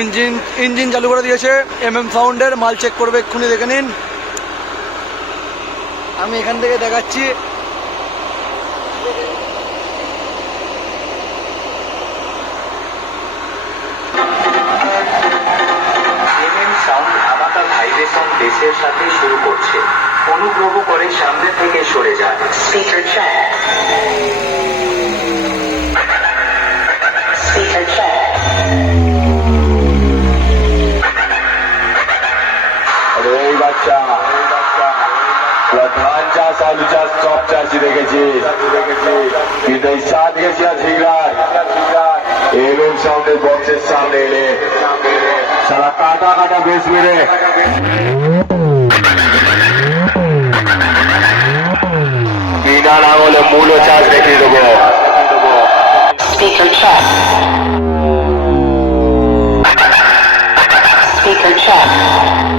Engine engine চালু করে দিয়েছে সাউন্ডের। মাল চেক করবে, এক্ষুনি দেখে নিন। আমি এখান থেকে দেখাচ্ছি। সাউন্ড ধামাকা ভাইব্রেশন বেসের সাথে শুরু করছে। অনুগ্রহ করে সামনে থেকে সরে যান। Speaker check, speaker check. আরে এই বাচ্চা, ধান চাষ, আলু চাষ, সব চাষই দেখেছি, কিন্তু এই সাত গেছি আর ঠিকরার এলুম সাউন্ডের বক্সের সামনে এলে সারা কাটা কাটা বেশ মেরে বিনা লাঙলে মূল্য চাষ দেখিয়ে দেবো। Speaker check, speaker check.